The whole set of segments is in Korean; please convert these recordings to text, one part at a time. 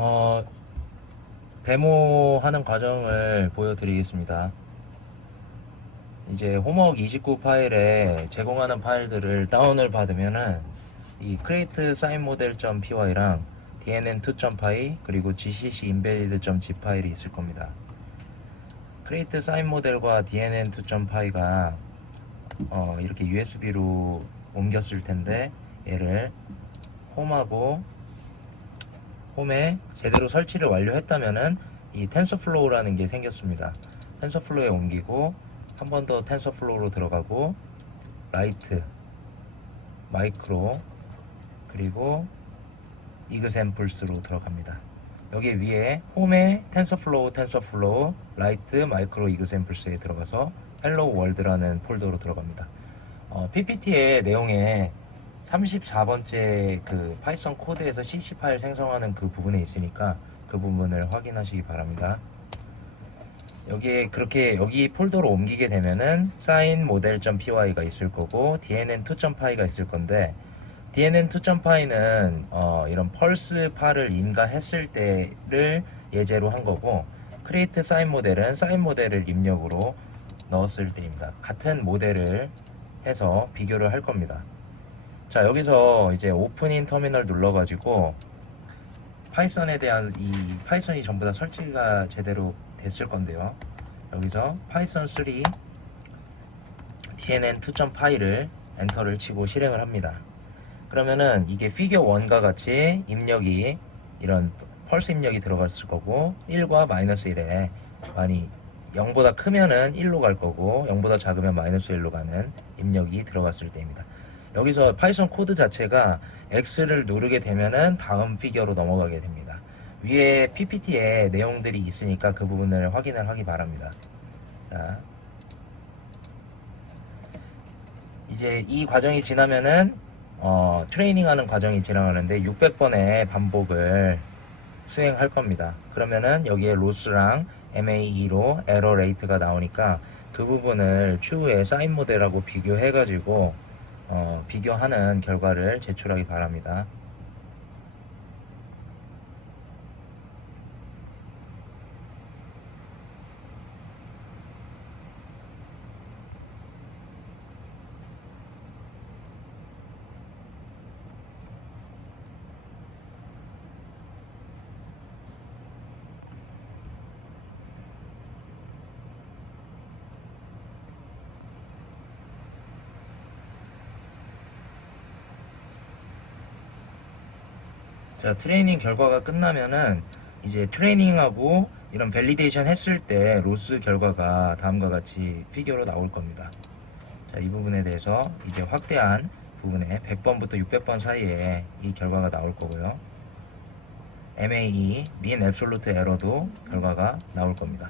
어, 데모하는 과정을 보여드리겠습니다. 이제 홈워크 29 파일에 제공하는 파일들을 다운을 받으면은 이 create sign model.py랑 dnn2.py 그리고 gcc embedded.g 파일이 있을 겁니다. create sign model과 dnn2.py가 이렇게 USB로 옮겼을 텐데 얘를 홈에 제대로 설치를 완료했다면은 이 텐서플로우라는 게 생겼습니다. 텐서플로우에 옮기고 한 번 더 텐서플로우로 들어가고 라이트, 마이크로 그리고 이그샘플스로 들어갑니다. 여기 위에 홈에 텐서플로우, 라이트, 마이크로, 이그샘플스에 들어가서 헬로우 월드라는 폴더로 들어갑니다. PPT의 내용에 34번째 그 파이썬 코드에서 CC 파일 생성하는 그 부분에 있으니까 그 부분을 확인하시기 바랍니다. 여기 폴더로 옮기게 되면은 signmodel.py가 있을 거고 dnn2.py가 있을 건데 dnn2.py는 이런 펄스 파를 인가했을 때를 예제로 한 거고 create sign 모델은 sign 모델을 입력으로 넣었을 때입니다. 같은 모델을 해서 비교를 할 겁니다. 자, 여기서 이제 오픈인 터미널 눌러가지고 파이썬에 대한 이 파이썬이 전부 다 설치가 제대로 됐을 건데요. 여기서 파이썬 3 dnn2.py를 엔터를 치고 실행을 합니다. 그러면은 이게 피겨 1과 같이 입력이 이런 펄스 입력이 들어갔을 거고 1과 마이너스 1에 많이 0보다 크면은 1로 갈 거고 0보다 작으면 마이너스 1로 가는 입력이 들어갔을 때입니다. 여기서 파이썬 코드 자체가 X를 누르게 되면은 다음 피겨로 넘어가게 됩니다. 위에 PPT에 내용들이 있으니까 그 부분을 확인을 하기 바랍니다. 자, 이제 이 과정이 지나면은 트레이닝하는 과정이 지나가는데 600번의 반복을 수행할 겁니다. 그러면은 여기에 로스랑 MAE로 에러 레이트가 나오니까 그 부분을 추후에 사인 모델하고 비교해가지고 비교하는 결과를 제출하기 바랍니다. 자, 트레이닝 결과가 끝나면은 이제 트레이닝하고 이런 밸리데이션 했을 때 로스 결과가 다음과 같이 피규어로 나올 겁니다. 자, 이 부분에 대해서 이제 확대한 부분에 100번부터 600번 사이에 이 결과가 나올 거고요. MAE, mean absolute error도 결과가 나올 겁니다.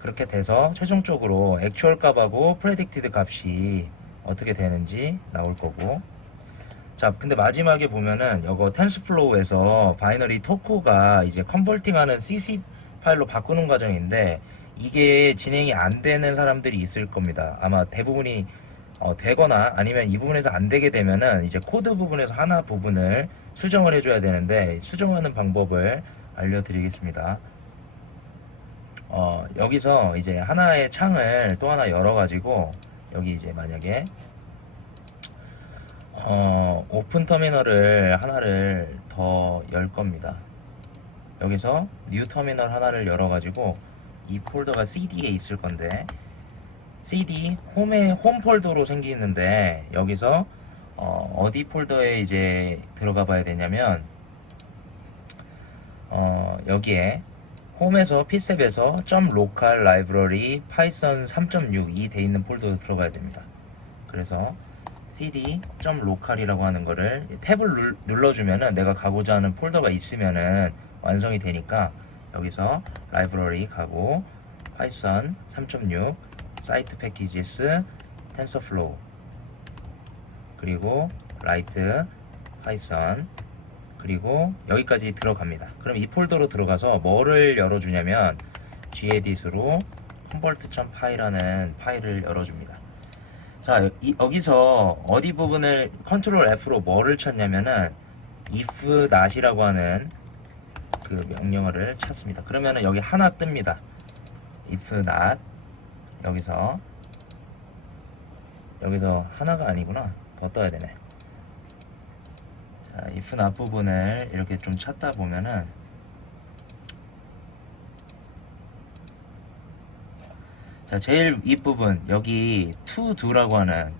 그렇게 돼서 최종적으로 액추얼 값하고 predicted 값이 어떻게 되는지 나올 거고, 자, 근데 마지막에 보면은 이거 텐스플로우에서 바이너리 토코가 이제 컨버팅하는 CC 파일로 바꾸는 과정인데 이게 진행이 안 되는 사람들이 있을 겁니다. 아마 대부분이 되거나 아니면 이 부분에서 안 되게 되면은 이제 코드 부분에서 하나 부분을 수정을 해줘야 되는데 수정하는 방법을 알려드리겠습니다. 여기서 이제 하나의 창을 또 하나 열어가지고 여기 이제 만약에 오픈 터미널을 하나를 더 열 겁니다. 여기서 뉴 터미널 하나를 열어가지고 이 폴더가 CD에 있을 건데 CD 홈 폴더로 생기는데 여기서 어디 폴더에 이제 들어가 봐야 되냐면 여기에 홈에서 PCEP에서 .local library python 3.6이 돼 있는 폴더로 들어가야 됩니다. 그래서 cd .local이라고 하는 거를 탭을 눌러주면은 내가 가고자 하는 폴더가 있으면은 완성이 되니까 여기서 라이브러리 가고 python 3.6 site packages tensorflow 그리고 write python 그리고 여기까지 들어갑니다. 그럼 이 폴더로 들어가서 뭐를 열어주냐면 gedit으로 convert.py라는 파일을 열어줍니다. 자, 여기서 어디 부분을 컨트롤 F로 뭐를 찾냐면은 if not이라고 하는 그 명령어를 찾습니다. 그러면은 여기 하나 뜹니다. if not 여기서 하나가 아니구나. 더 떠야 되네. 자, if not 부분을 이렇게 좀 찾다 보면은 자, 제일 윗부분 여기 to do라고 하는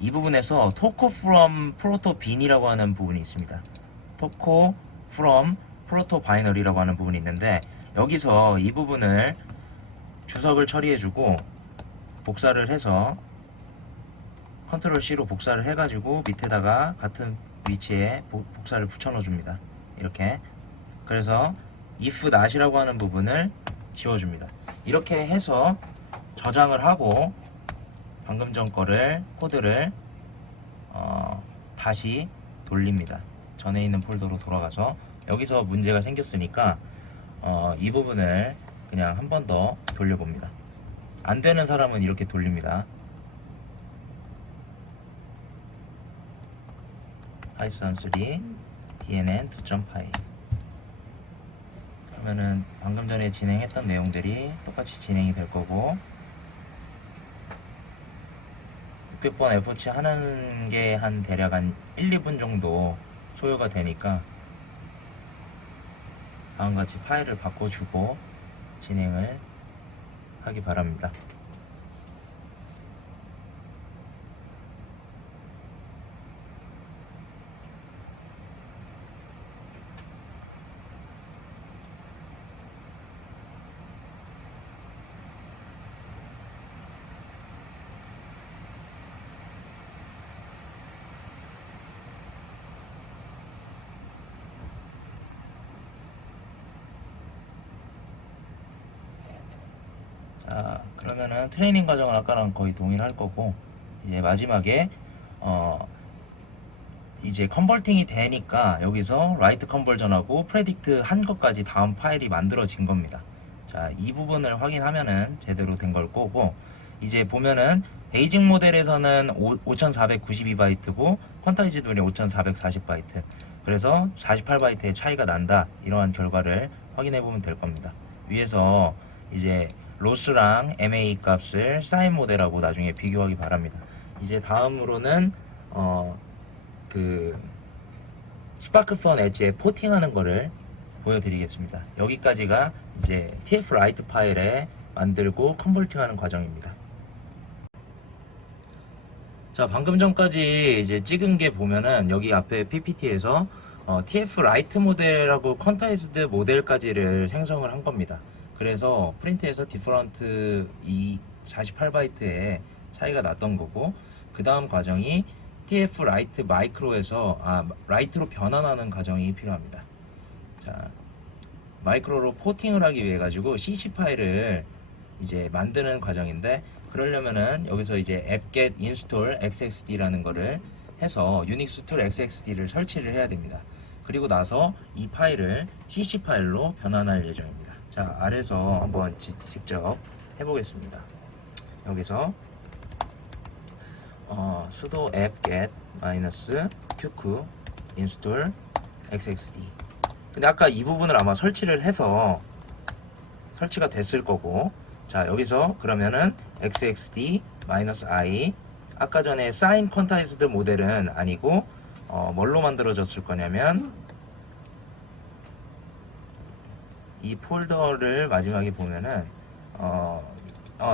이 부분에서 토코 from proto bin이라고 하는 부분이 있습니다. 토코 from proto binary라고 하는 부분이 있는데 여기서 이 부분을 주석을 처리해주고 복사를 해서 컨트롤 C로 복사를 해가지고 밑에다가 같은 위치에 복사를 붙여 넣어줍니다. 이렇게. 그래서 if not이라고 하는 부분을 지워줍니다. 이렇게 해서 저장을 하고 방금 전 거를 코드를 다시 돌립니다. 전에 있는 폴더로 돌아가서 여기서 문제가 생겼으니까 이 부분을 그냥 한 번 더 돌려봅니다. 안 되는 사람은 이렇게 돌립니다. python 3 dnn 2.py 그러면은 방금 전에 진행했던 내용들이 똑같이 진행이 될 거고 600번 F4 하는 게 한 대략 한 1, 2분 정도 소요가 되니까 다음같이 파일을 바꿔주고 진행을 하기 바랍니다. 자, 그러면은 트레이닝 과정은 아까랑 거의 동일할 거고 이제 마지막에 이제 컨버팅이 되니까 여기서 라이트 컨버전하고 프레딕트 한 것까지 다음 파일이 만들어진 겁니다. 자, 이 부분을 확인하면은 제대로 된 걸 거고 이제 보면은 베이직 모델에서는 5492바이트고 퀀타이즈드는 5440바이트 그래서 48바이트의 차이가 난다 이러한 결과를 확인해 보면 될 겁니다. 위에서 이제 로스랑 MA 값을 사인 모델하고 나중에 비교하기 바랍니다. 이제 다음으로는 그 스파크폰 엣지에 포팅하는 거를 보여드리겠습니다. 여기까지가 이제 TF 라이트 파일에 만들고 컨버팅하는 과정입니다. 자, 방금 전까지 이제 찍은 게 보면은 여기 앞에 PPT에서 TF 라이트 모델하고 퀀타이즈드 모델까지를 생성을 한 겁니다. 그래서 프린트에서 디퍼런트 이 48바이트의 차이가 났던 거고 그 다음 과정이 TF 라이트 마이크로에서 라이트로 변환하는 과정이 필요합니다. 자, 마이크로로 포팅을 하기 위해 가지고 CC 파일을 이제 만드는 과정인데 그러려면은 여기서 이제 apt-get install xxd라는 거를 해서 유닉스 툴 xxd를 설치를 해야 됩니다. 그리고 나서 이 파일을 CC 파일로 변환할 예정입니다. 자, 아래서 한번 직접 해보겠습니다. 여기서 sudo apt-get -qq install xxd 근데 아까 이 부분을 아마 설치를 해서 설치가 됐을 거고 자, 여기서 그러면은 xxd -i 아까 전에 sign quantized 모델은 아니고 뭘로 만들어졌을 거냐면 이 폴더를 마지막에 보면은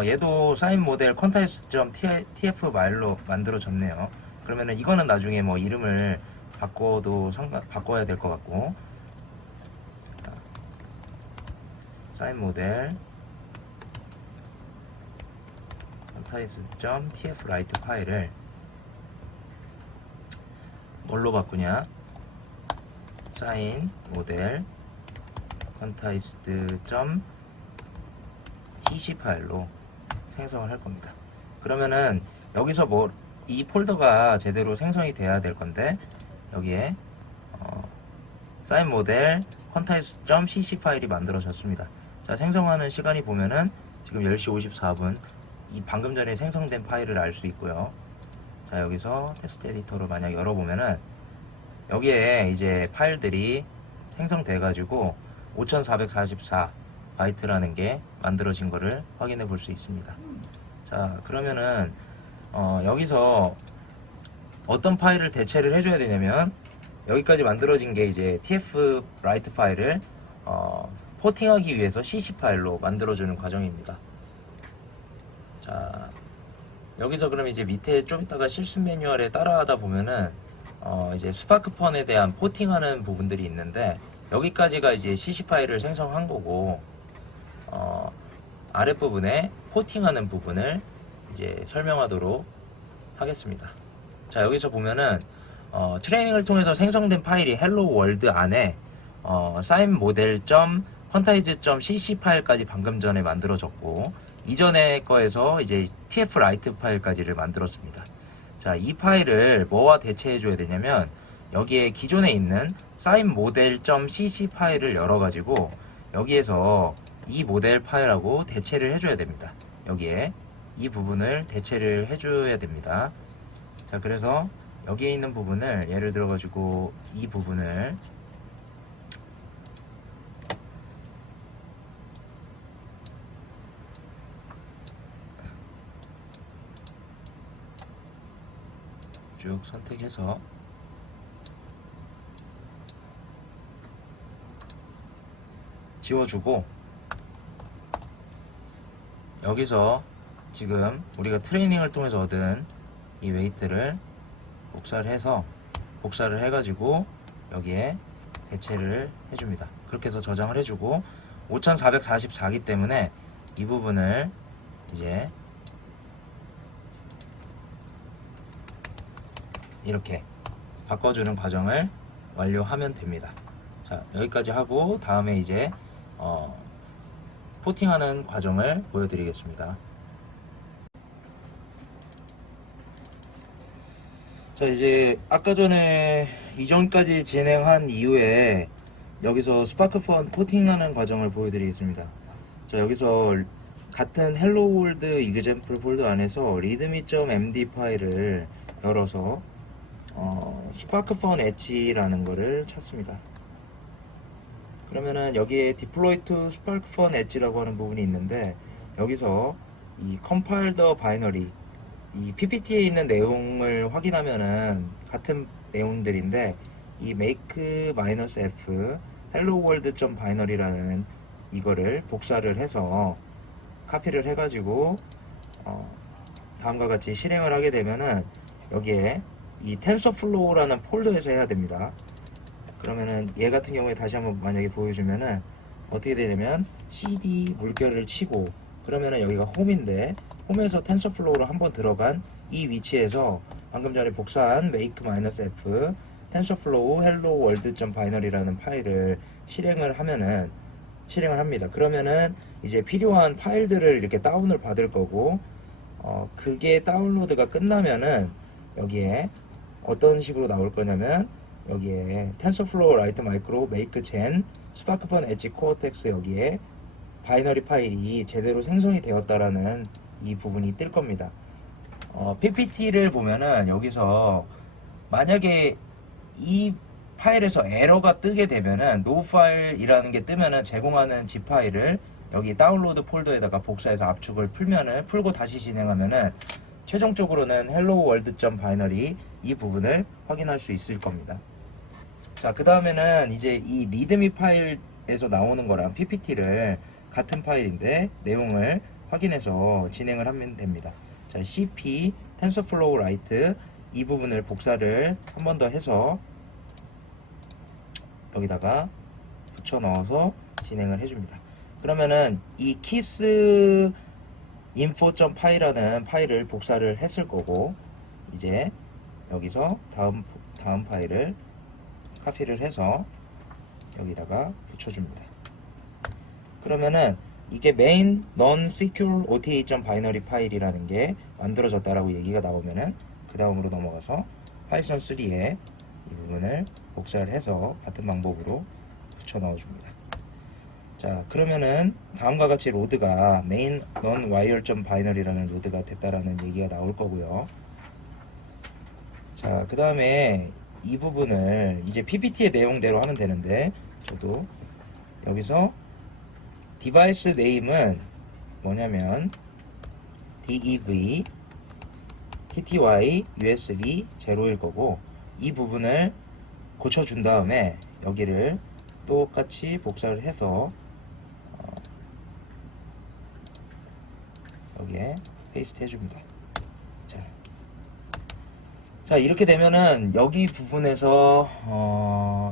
얘도 사인 모델 quantized.tf 파일로 만들어졌네요. 그러면은 이거는 나중에 뭐 이름을 바꿔야 될 것 같고 사인 모델 quantized.tf write 파일을 뭘로 바꾸냐 사인 모델 quantized.cc 파일로 생성을 할 겁니다. 그러면은 여기서 뭐 이 폴더가 제대로 생성이 돼야 될 건데 여기에 사인 모델 quantized.cc 파일이 만들어졌습니다. 자, 생성하는 시간이 보면은 지금 10시 54분 이 방금 전에 생성된 파일을 알 수 있고요. 자, 여기서 텍스트 에디터로 만약 열어보면은 여기에 이제 파일들이 생성돼 가지고 5444 바이트라는 게 만들어진 거를 확인해 볼 수 있습니다. 자, 그러면은 여기서 어떤 파일을 대체를 해줘야 되냐면, 여기까지 만들어진 게 이제 tf write 파일을 포팅하기 위해서 cc 파일로 만들어주는 과정입니다. 자, 여기서 그럼 이제 밑에 좀 이따가 실습 매뉴얼에 따라하다 보면은 이제 스파크펀에 대한 포팅하는 부분들이 있는데, 여기까지가 이제 cc 파일을 생성한 거고, 아랫부분에 포팅하는 부분을 이제 설명하도록 하겠습니다. 자, 여기서 보면은 트레이닝을 통해서 생성된 파일이 헬로 월드 안에 사인 모델 퀀타이즈 cc 파일까지 방금 전에 만들어졌고, 이전의 거에서 이제 tf write 파일까지를 만들었습니다. 자, 이 파일을 뭐와 대체해 줘야 되냐면, 여기에 기존에 있는 사인 모델 cc 파일을 열어가지고 여기에서 이 모델 파일하고 대체를 해줘야 됩니다. 여기에 이 부분을 대체를 해줘야 됩니다. 자, 그래서 여기에 있는 부분을 예를 들어 가지고 이 부분을 쭉 선택해서 지워주고, 여기서 지금 우리가 트레이닝을 통해서 얻은 이 웨이트를 복사를 해가지고 여기에 대체를 해줍니다. 그렇게 해서 저장을 해주고, 5444기 때문에 이 부분을 이제 이렇게 바꿔주는 과정을 완료하면 됩니다. 자, 여기까지 하고 다음에 이제 포팅하는 과정을 보여드리겠습니다. 자, 이제 아까 전에 이전까지 진행한 이후에 여기서 스파크펀 포팅하는 과정을 보여드리겠습니다. 자, 여기서 같은 헬로 월드 이그젬플 폴더 안에서 readme.md 파일을 열어서 스파크펀 엣지라는 거를 찾습니다. 그러면은 여기에 deploy to sparkfun 엣지라고 하는 부분이 있는데, 여기서 이 compile the binary, 이 PPT에 있는 내용을 확인하면은 같은 내용들인데, 이 make-f hello world.binary라는 이거를 복사를 해서 카피를 해가지고 다음과 같이 실행을 하게 되면은 여기에 이 tensorflow라는 폴더에서 해야 됩니다. 그러면은 얘 같은 경우에 다시 한번 만약에 보여주면은 어떻게 되냐면 cd 물결을 치고, 그러면은 여기가 홈인데, 홈에서 텐서플로우로 한번 들어간 이 위치에서 방금 전에 복사한 make-f tensorflow hello world.binary라는 파일을 실행을 합니다. 그러면은 이제 필요한 파일들을 이렇게 다운을 받을 거고, 그게 다운로드가 끝나면은 여기에 어떤 식으로 나올 거냐면, 여기에 TensorFlow Lite Micro Make Gen 스파크펀 엣지 코어텍스, 여기에 바이너리 파일이 제대로 생성이 되었다라는 이 부분이 뜰 겁니다. PPT를 보면은 여기서 만약에 이 파일에서 에러가 뜨게 되면은 no file이라는 게 뜨면은 제공하는 zip 파일을 여기 다운로드 폴더에다가 복사해서 압축을 풀고 다시 진행하면은 최종적으로는 hello world.binary 이 부분을 확인할 수 있을 겁니다. 자, 그 다음에는 이제 이 리드미 파일에서 나오는 거랑 PPT를 같은 파일인데 내용을 확인해서 진행을 하면 됩니다. 자, cp tensorflow write 이 부분을 복사를 한 번 더 해서 여기다가 붙여 넣어서 진행을 해줍니다. 그러면은 이 kiss info.py라는 파일을 복사를 했을 거고, 이제 여기서 다음 파일을 카피를 해서 여기다가 붙여줍니다. 그러면은 이게 main non-secure ota.binary 파일이라는 게 만들어졌다라고 얘기가 나오면은 그 다음으로 넘어가서 파이썬 3에 이 부분을 복사를 해서 같은 방법으로 붙여 넣어줍니다. 자, 그러면은 다음과 같이 로드가 main non-wire.binary라는 로드가 됐다라는 얘기가 나올 거고요. 자, 그 다음에 이 부분을 이제 PPT의 내용대로 하면 되는데, 저도 여기서 디바이스 네임은 뭐냐면 DEV TTY USB 제로일 거고, 이 부분을 고쳐준 다음에 여기를 똑같이 복사를 해서 여기에 페이스트 해줍니다. 자, 이렇게 되면은 여기 부분에서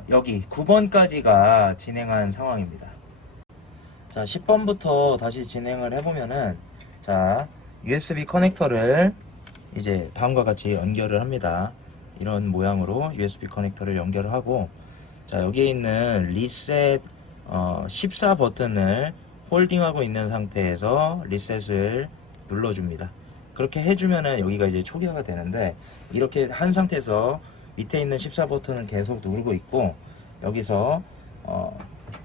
여기 9번까지가 진행한 상황입니다. 자, 10번부터 다시 진행을 해보면은, 자, USB 커넥터를 이제 다음과 같이 연결을 합니다. 이런 모양으로 USB 커넥터를 연결을 하고, 자, 여기에 있는 리셋 14 버튼을 홀딩하고 있는 상태에서 리셋을 눌러줍니다. 그렇게 해주면은 여기가 이제 초기화가 되는데, 이렇게 한 상태에서 밑에 있는 14 버튼을 계속 누르고 있고, 여기서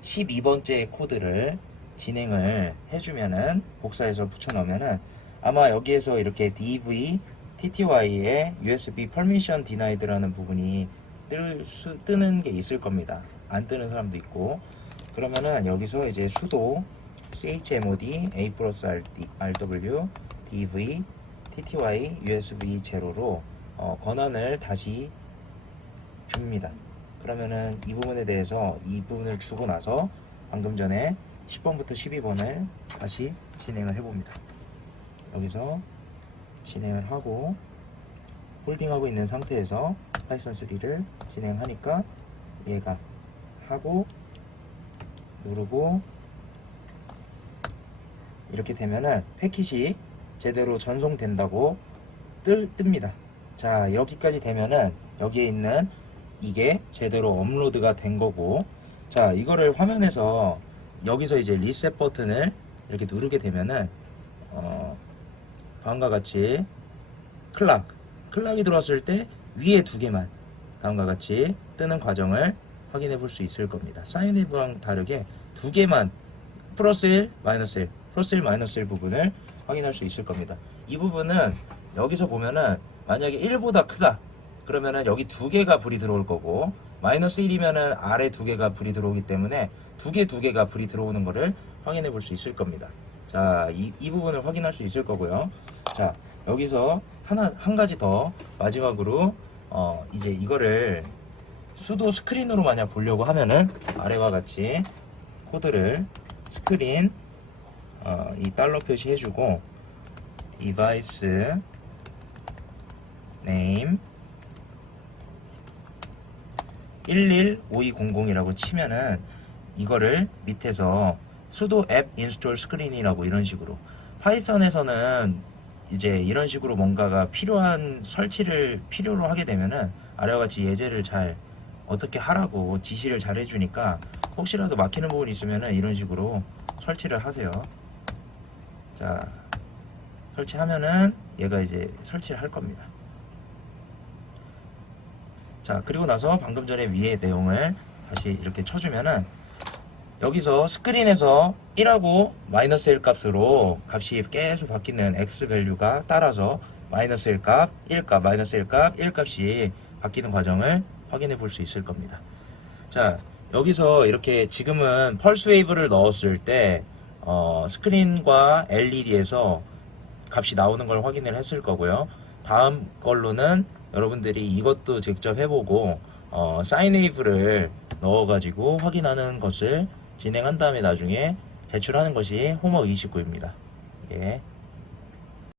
12번째 코드를 진행을 해주면은, 복사해서 붙여넣으면은 아마 여기에서 이렇게 DV TTY의 USB Permission Denied라는 부분이 뜨는 게 있을 겁니다. 안 뜨는 사람도 있고, 그러면은 여기서 이제 sudo chmod a 플러스 rw dv TTY USB 제로로 권한을 다시 줍니다. 그러면은 이 부분에 대해서 이 부분을 주고 나서 방금 전에 10번부터 12번을 다시 진행을 해봅니다. 여기서 진행을 하고 홀딩하고 있는 상태에서 파이썬 3를 진행하니까 얘가 하고 누르고 이렇게 되면은 패킷이 제대로 전송된다고 뜹니다. 자, 여기까지 되면은 여기에 있는 이게 제대로 업로드가 된 거고, 자, 이거를 화면에서 여기서 이제 리셋 버튼을 이렇게 누르게 되면은 다음과 같이 클락이 들어왔을 때 위에 두 개만 다음과 같이 뜨는 과정을 확인해 볼 수 있을 겁니다. 사인웨이브랑 다르게 두 개만 플러스 1, 마이너스 1, 플러스 1, 마이너스 1 부분을 확인할 수 있을 겁니다. 이 부분은 여기서 보면은 만약에 1보다 크다 그러면은 여기 두 개가 불이 들어올 거고, 마이너스 1이면은 아래 두 개가 불이 들어오기 때문에 두 개가 불이 들어오는 거를 확인해 볼 수 있을 겁니다. 자, 이 부분을 확인할 수 있을 거고요. 자, 여기서 한 가지 더 마지막으로 이제 이거를 수도 스크린으로 만약 보려고 하면은 아래와 같이 코드를 스크린 이 달러 표시해주고 device name 115200이라고 치면은 이거를 밑에서 sudo app install screen이라고 이런 식으로, 파이썬에서는 이제 이런 식으로 뭔가가 필요한 설치를 필요로 하게 되면은 아래와 같이 예제를 잘 어떻게 하라고 지시를 잘 해주니까 혹시라도 막히는 부분이 있으면은 이런 식으로 설치를 하세요. 자, 설치하면은 얘가 이제 설치를 할 겁니다. 자, 그리고 나서 방금 전에 위에 내용을 다시 이렇게 쳐주면은 여기서 스크린에서 1하고 마이너스 1 값으로 값이 계속 바뀌는 x 밸류가 따라서 마이너스 1 값, 1 값, 마이너스 1 값, 1 값이 바뀌는 과정을 확인해 볼 수 있을 겁니다. 자, 여기서 이렇게 지금은 펄스 웨이브를 넣었을 때 스크린과 LED에서 값이 나오는 걸 확인을 했을 거고요. 다음 걸로는 여러분들이 이것도 직접 해보고 사인 웨이브를 넣어가지고 확인하는 것을 진행한 다음에 나중에 제출하는 것이 홈워크 29입니다. 예.